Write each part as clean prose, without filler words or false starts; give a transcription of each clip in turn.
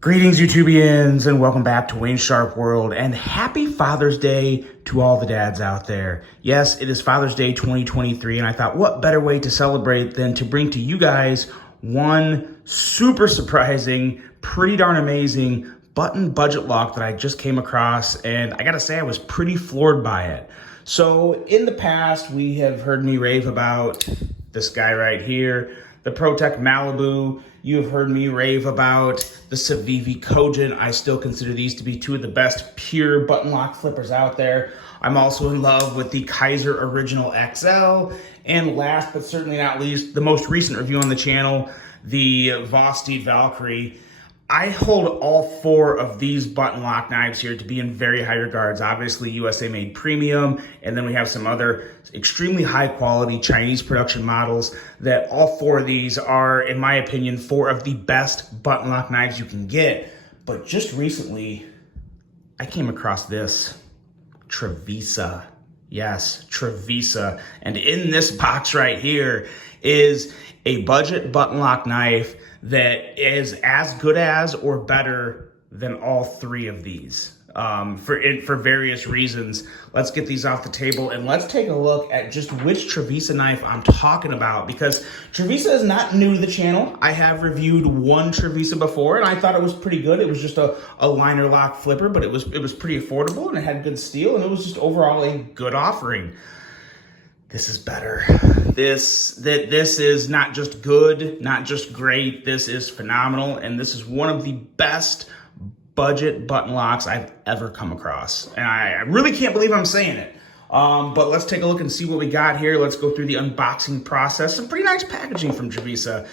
Greetings, YouTubians, and welcome back to Wayne's Sharp World, and happy Father's Day to all the dads out there. Yes, it is Father's Day 2023, and I thought, what better way to celebrate than to bring to you guys one super surprising, pretty darn amazing button budget lock that I just came across, and I gotta say, I was pretty floored by it. So, in the past, we have heard me rave about this guy right here, the ProTech Malibu. You have heard me rave about the Civivi Cogent. I still consider these to be two of the best pure button lock flippers out there. I'm also in love with the Kaiser Original XL. And last but certainly not least, the most recent review on the channel, the Vosti Valkyrie. I hold all four of these button lock knives here to be in very high regards. Obviously, USA made premium, and then we have some other extremely high quality Chinese production models that all four of these are, in my opinion, four of the best button lock knives you can get. But just recently, I came across this Trevisa. Yes, Trevisa. And in this box right here is a budget button lock knife that is as good as or better than all three of these for various reasons. Let's get these off the table and let's take a look at just which Trevisa knife I'm talking about, because Trevisa is not new to the channel. I have reviewed one Trevisa before and I thought it was pretty good. It was just a liner lock flipper, but it was pretty affordable and it had good steel and it was just overall a good offering. This is better. This is not just good, not just great. This is phenomenal, and this is one of the best budget button locks I've ever come across. And I really can't believe I'm saying it. But let's take a look and see what we got here. Let's go through the unboxing process. Some pretty nice packaging from Trevisa.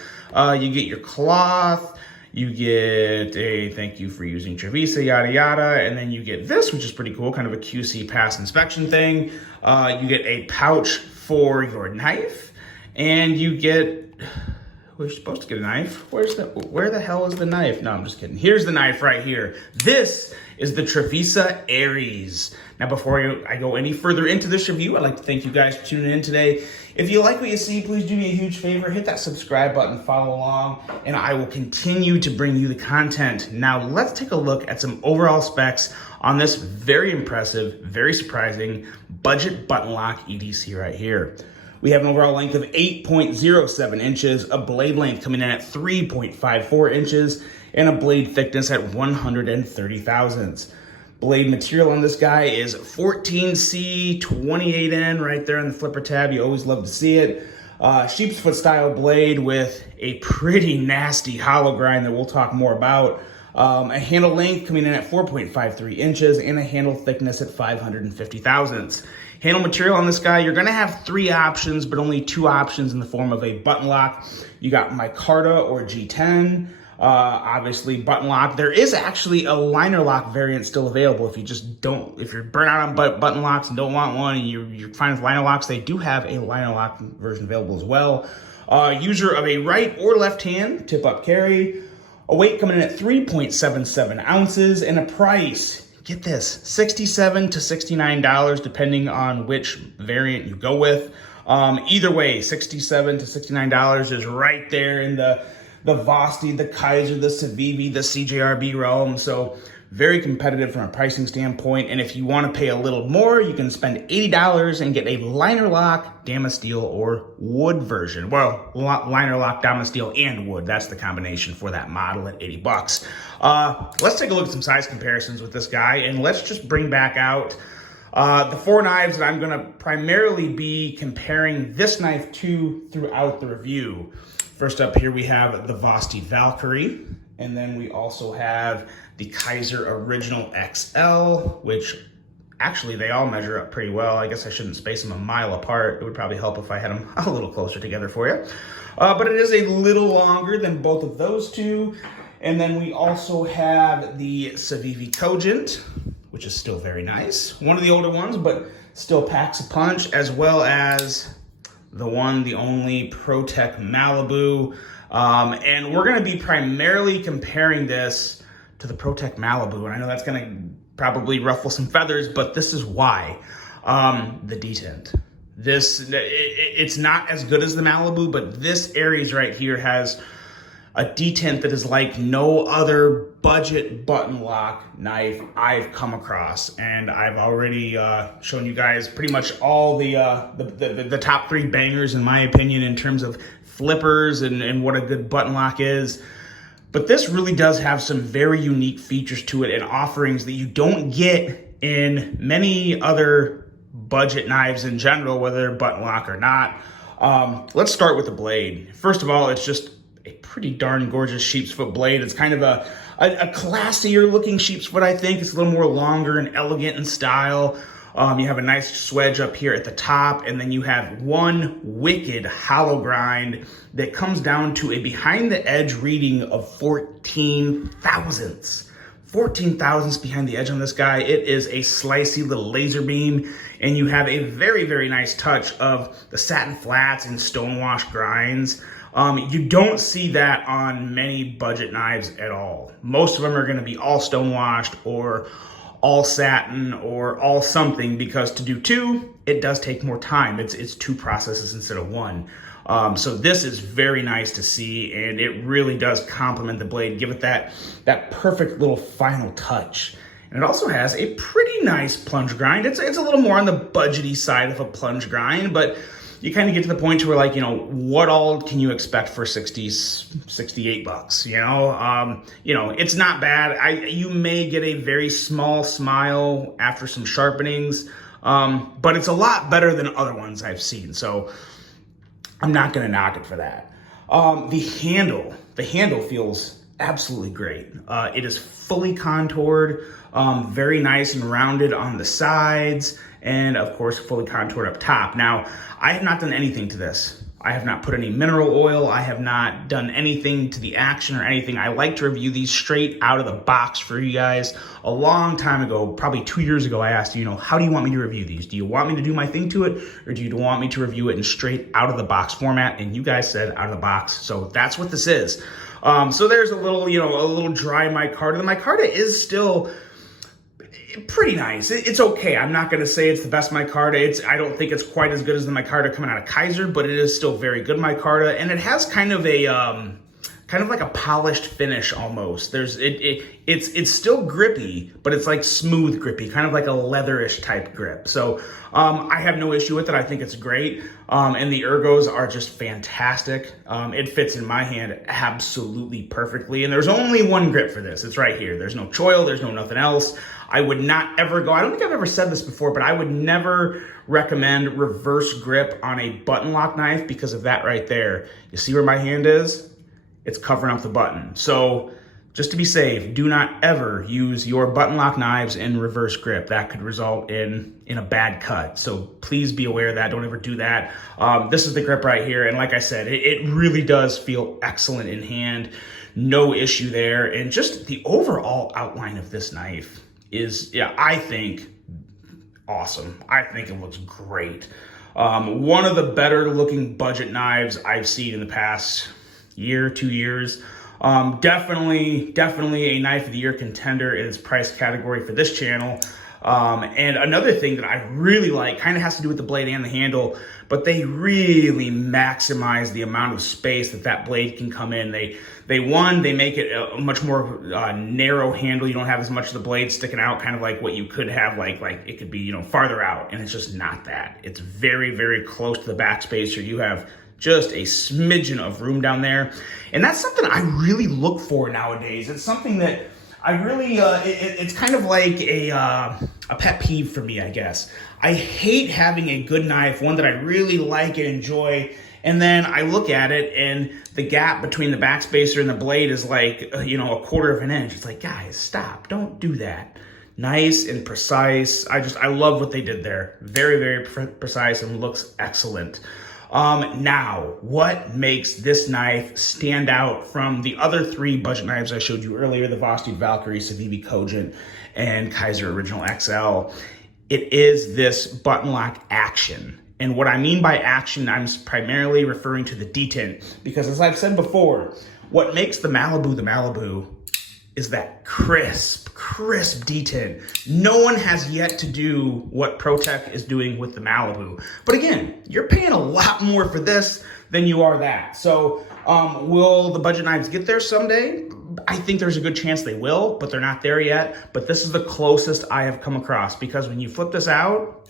You get your cloth. You get a thank you for using Trevisa, yada, yada. And then you get this, which is pretty cool, kind of a QC pass inspection thing. You get a pouch for your knife. And you get, we're supposed to get a knife. Where the hell is the knife? No, I'm just kidding. Here's the knife right here. This is the Trevisa Aries. Now, before I go any further into this review, I'd like to thank you guys for tuning in today. If you like what you see, please do me a huge favor. Hit that subscribe button, follow along, and I will continue to bring you the content. Now, let's take a look at some overall specs on this very impressive, very surprising budget button lock EDC right here. We have an overall length of 8.07 inches, a blade length coming in at 3.54 inches, and a blade thickness at 130 thousandths. Blade material on this guy is 14C 28N right there on the flipper tab. You always love to see it. Sheep's foot style blade with a pretty nasty hollow grind that we'll talk more about. A handle length coming in at 4.53 inches and a handle thickness at 550 thousandths. Handle material on this guy, you're gonna have three options, but only two options in the form of a button lock. You got micarta or G10, obviously button lock. There is actually a liner lock variant still available if you're burnt out on button locks and don't want one and you're fine with liner locks, they do have a liner lock version available as well. User of a right or left hand, tip up carry. A weight coming in at 3.77 ounces and a price, get this, $67 to $69 depending on which variant you go with. Either way, $67 to $69 is right there in the Vosti, the Kaiser, the Civivi, the CJRB realm. So very competitive from a pricing standpoint. And if you want to pay a little more, you can spend $80 and get a liner lock, Damasteel, or wood version. Well, liner lock, Damasteel, and wood. That's the combination for that model at 80 bucks. Let's take a look at some size comparisons with this guy, and let's just bring back out the four knives that I'm going to primarily be comparing this knife to throughout the review. First up here we have the Vosti Valkyrie, and then we also have the Kaiser Original XL, which actually they all measure up pretty well. I guess I shouldn't space them a mile apart. It would probably help if I had them a little closer together for you. But it is a little longer than both of those two. And then we also have the Civivi Cogent, which is still very nice. One of the older ones, but still packs a punch, as well as the one, the only ProTech Malibu. And we're gonna be primarily comparing this to the ProTech Malibu. And I know that's gonna probably ruffle some feathers, but this is why. The detent. It's not as good as the Malibu, but this Aries right here has a detent that is like no other budget button lock knife I've come across. And I've already shown you guys pretty much all the top 3 bangers in my opinion in terms of flippers and what a good button lock is. But this really does have some very unique features to it and offerings that you don't get in many other budget knives in general, whether they're button lock or not. Let's start with the blade. First of all, it's just a pretty darn gorgeous sheep's foot blade. It's kind of a classier looking sheep's foot, I think. It's a little more longer and elegant in style. You have a nice swedge up here at the top, and then you have one wicked hollow grind that comes down to a behind the edge reading of 14 thousandths. 14 thousandths behind the edge on this guy. It is a slicey little laser beam, and you have a very, very nice touch of the satin flats and stonewash grinds. You don't see that on many budget knives at all. Most of them are going to be all stonewashed or all satin or all something, because to do 2, it does take more time. It's 2 processes instead of 1. So this is very nice to see, and it really does complement the blade, give it that perfect little final touch. And it also has a pretty nice plunge grind. It's a little more on the budgety side of a plunge grind, but you kind of get to the point where, like, you know, what all can you expect for 68 bucks, you know? It's not bad. You may get a very small smile after some sharpenings, but it's a lot better than other ones I've seen. So I'm not going to knock it for that. The handle feels absolutely great. It is fully contoured, very nice and rounded on the sides, and of course fully contoured up top. Now, I have not done anything to this. I have not put any mineral oil. I have not done anything to the action or anything. I like to review these straight out of the box for you guys. A long time ago, probably 2 years ago, I asked you, how do you want me to review these? Do you want me to do my thing to it, or do you want me to review it in straight out of the box format? And you guys said out of the box, so that's what this is. So there's a little dry micarta. The micarta is still pretty nice. It's okay. I'm not going to say it's the best micarta. I don't think it's quite as good as the micarta coming out of Kaiser, but it is still very good micarta, and it has kind of like a polished finish almost. It's still grippy, but it's like smooth grippy, kind of like a leatherish type grip. So I have no issue with it. I think it's great, and the ergos are just fantastic. It fits in my hand absolutely perfectly, and there's only one grip for this. It's right here. There's no choil. There's no nothing else. I would not ever go, I don't think I've ever said this before, but I would never recommend reverse grip on a button lock knife because of that right there. You see where my hand is? It's covering up the button. So just to be safe, do not ever use your button lock knives in reverse grip. That could result in a bad cut. So please be aware of that. Don't ever do that. This is the grip right here. And like I said, it really does feel excellent in hand. No issue there. And just the overall outline of this knife is, I think, awesome. I think it looks great. One of the better looking budget knives I've seen in the past year, 2 years. Definitely a knife of the year contender in its price category for this channel. And another thing that I really like, kind of has to do with the blade and the handle, but they really maximize the amount of space that blade can come in. They make it a much more narrow handle. You don't have as much of the blade sticking out, kind of like what you could have, like it could be, farther out, and it's just not that. It's very, very close to the backspacer. You have just a smidgen of room down there, and that's something I really look for nowadays. It's something that I really, it's kind of like a pet peeve for me, I guess. I hate having a good knife, one that I really like and enjoy, and then I look at it and the gap between the backspacer and the blade is like, a quarter of an inch. It's like, guys, stop, don't do that. Nice and precise. I love what they did there. Very, very precise and looks excellent. Now, what makes this knife stand out from the other 3 budget knives I showed you earlier, the Voss Valkyrie, Civivi Cogent, and Kaiser Original XL? It is this button lock action. And what I mean by action, I'm primarily referring to the detent, because as I've said before, what makes the Malibu is that crisp detent. No one has yet to do what ProTech is doing with the Malibu. But again, you're paying a lot more for this then you are that. So will the budget knives get there someday? I think there's a good chance they will, but they're not there yet. But this is the closest I have come across, because when you flip this out,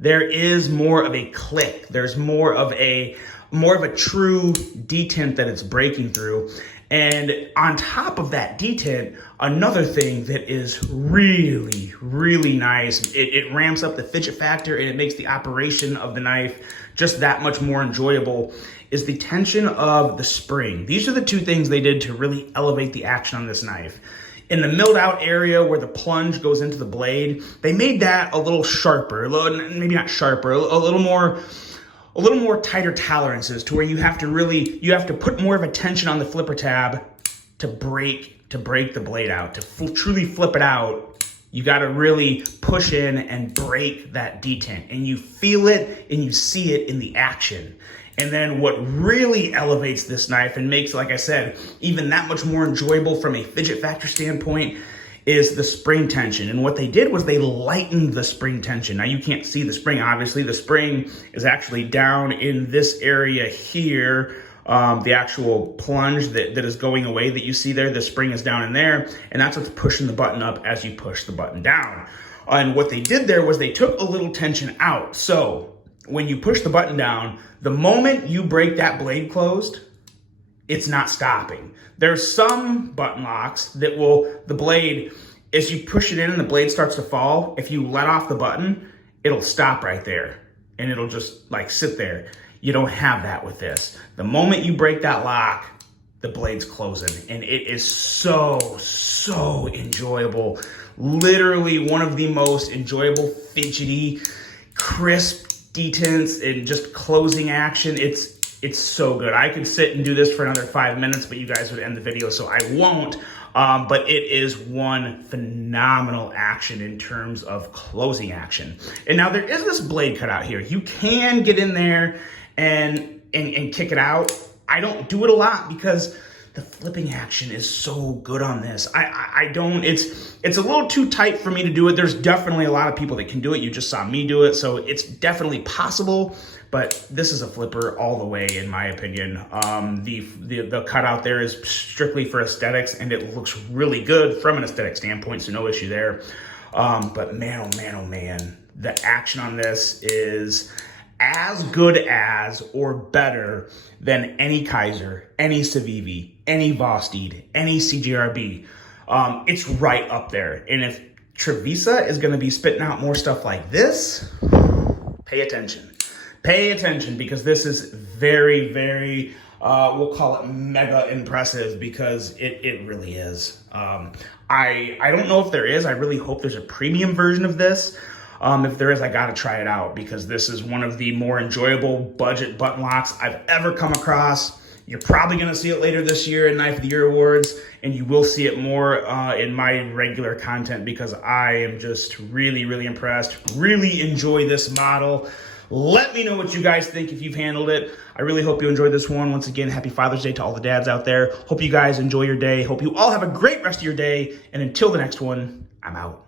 there is more of a click. There's more of a true detent that it's breaking through. And on top of that detent, another thing that is really, really nice, it ramps up the fidget factor and it makes the operation of the knife just that much more enjoyable, is the tension of the spring. These are the two things they did to really elevate the action on this knife. In the milled out area where the plunge goes into the blade, they made that a little sharper, maybe not sharper, a little more tighter tolerances, to where you have to put more of a tension on the flipper tab to break the blade out. To truly flip it out, you got to really push in and break that detent, and you feel it and you see it in the action. And then what really elevates this knife and makes, like I said, even that much more enjoyable from a fidget factor standpoint is the spring tension. And what they did was they lightened the spring tension. Now you can't see the spring, obviously. The spring is actually down in this area here. The actual plunge that is going away that you see there, the spring is down in there, and that's what's pushing the button up as you push the button down. And what they did there was they took a little tension out. So when you push the button down, the moment you break that blade closed, it's not stopping. There's some button locks that the blade, as you push it in and the blade starts to fall, if you let off the button, it'll stop right there and it'll just like sit there. You don't have that with this. The moment you break that lock, the blade's closing, and it is so enjoyable. Literally one of the most enjoyable, fidgety, crisp detents and just closing action. It's so good. I could sit and do this for another 5 minutes, but you guys would end the video, so I won't. But it is one phenomenal action in terms of closing action. And now there is this blade cutout here. You can get in there and kick it out. I don't do it a lot because the flipping action is so good on this. I don't, it's a little too tight for me to do it. There's definitely a lot of people that can do it. You just saw me do it, so it's definitely possible, but this is a flipper all the way, in my opinion. The cutout there is strictly for aesthetics, and it looks really good from an aesthetic standpoint, so no issue there. But man, oh man, the action on this is as good as or better than any Kaiser, any Civivi, any Vosteed, any CJRB. It's right up there. And if Trevisa is going to be spitting out more stuff like this, pay attention. Pay attention, because this is very, very, we'll call it mega impressive, because it really is. I don't know if there is. I really hope there's a premium version of this. If there is, I gotta try it out, because this is one of the more enjoyable budget button locks I've ever come across. You're probably gonna see it later this year in Knife of the Year Awards, and you will see it more in my regular content, because I am just really, really impressed. Really enjoy this model. Let me know what you guys think if you've handled it. I really hope you enjoyed this one. Once again, happy Father's Day to all the dads out there. Hope you guys enjoy your day. Hope you all have a great rest of your day. And until the next one, I'm out.